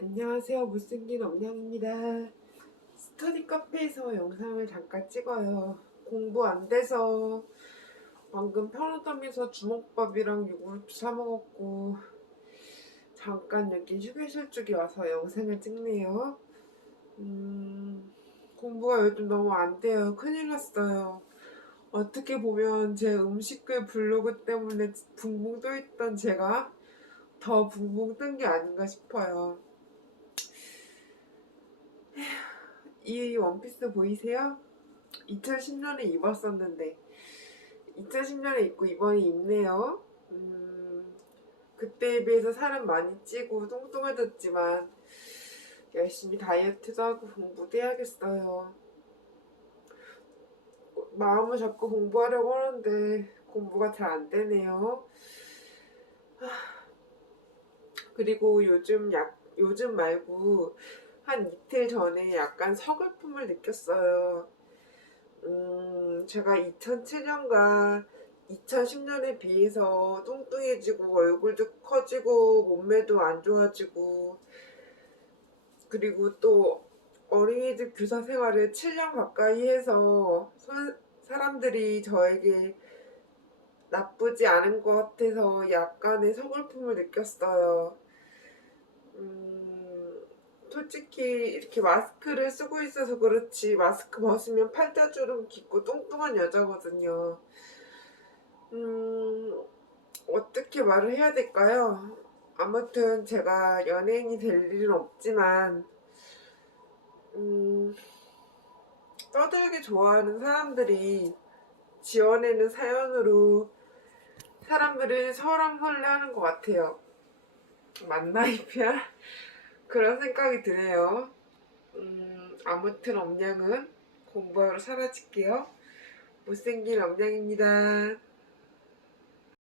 안녕하세요. 못생긴 엄냥입니다. 스터디 카페에서 영상을 잠깐 찍어요. 공부 안 돼서 방금 편의점에서 주먹밥이랑 요구르트 사 먹었고 잠깐 여기 휴게실 쪽에 와서 영상을 찍네요. 음, 공부가 요즘 너무 안 돼요. 큰일 났어요. 어떻게 보면 제 음식글 블로그 때문에 붕붕 떠있던 제가 더 붕붕 뜬 게 아닌가 싶어요. 이 원피스 보이세요? 2010년에 입었었는데 2010년에 입고 이번에 입네요. 음, 그때에 비해서 살은 많이 찌고 뚱뚱해졌지만 열심히 다이어트도 하고 공부도 해야겠어요. 마음을 잡고 공부하려고 하는데 공부가 잘 안 되네요. 하, 그리고 요즘 약 요즘 말고 한 이틀 전에 약간 서글픔을 느꼈어요. 음, 제가 2007년과 2010년에 비해서 뚱뚱해지고 얼굴도 커지고 몸매도 안 좋아지고 그리고 또 어린이집 교사 생활을 7년 가까이 해서 손- 사람들이 저에게 나쁘지 않은 것 같아서 약간의 서글픔을 느꼈어요. 음, 솔직히 이렇게 마스크를 쓰고 있어서 그렇지 마스크 벗으면 팔다주름 깊고 뚱뚱한 여자거든요. 음, 어떻게 말을 해야 될까요? 아무튼 제가 연예인이 될 일은 없지만 음, 떠들기 좋아하는 사람들이 지어내는 사연으로 사람들을 설왕설래하는 것 같아요. 맞나 이피야? 그런 생각이 드네요. 음, 아무튼 엄냥은 공부하러 사라질게요. 못생긴 엄냥입니다.